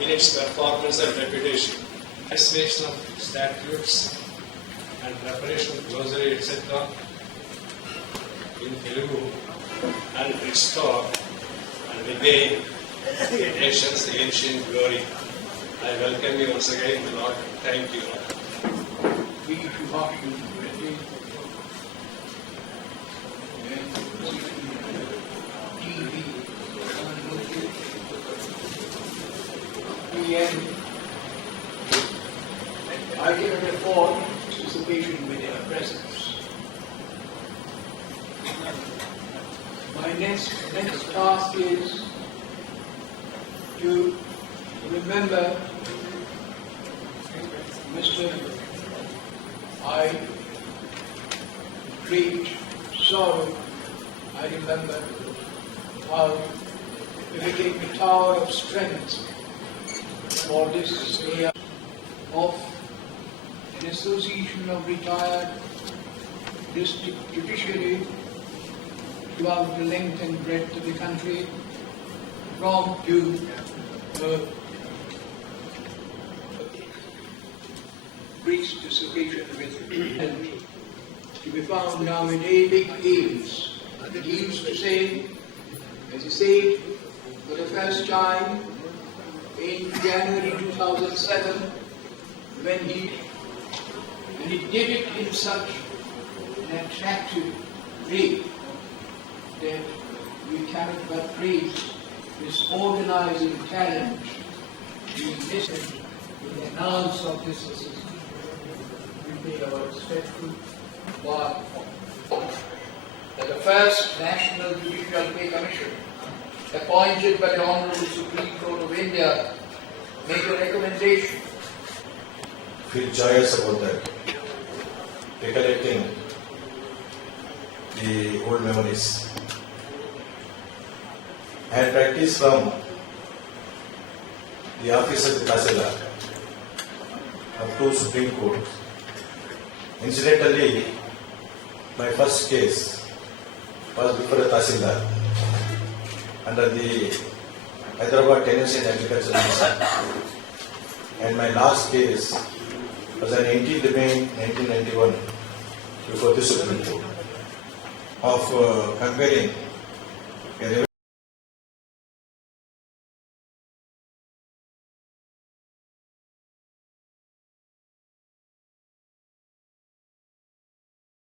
in its performance and reputation. Translation of statutes and preparation of glossary, etc. in Telugu and restore and regain the nation's ancient glory. I welcome you once again, Lord. Thank you, Lord. We to ask you to retain I can afford participation with their presence. My next task is to remember Mr. I great sorrow. I remember how we take the tower of strength for this day of an association of retired district judiciary throughout the length and breadth of the country, from to reached this occasion with to be found now in 8 big hills. He used to say, as he said, for the first time in January 2007, when he did it in such an attractive way that we cannot but praise his organizing talent. We listened to the announce of this assistance. We pay our respectful bow that the first National Judicial Pay Commission, appointed by the Honorable Supreme Court of India, make a recommendation. Feel joyous about that, recollecting the old memories. I had practiced from the office of the Tahsildar up to Supreme Court. Incidentally, my first case was before the Tahsildar under the Hyderabad Tenancy and Agriculture Ministry, and my last case was on 18th May 1991 before the Supreme Court of comparing a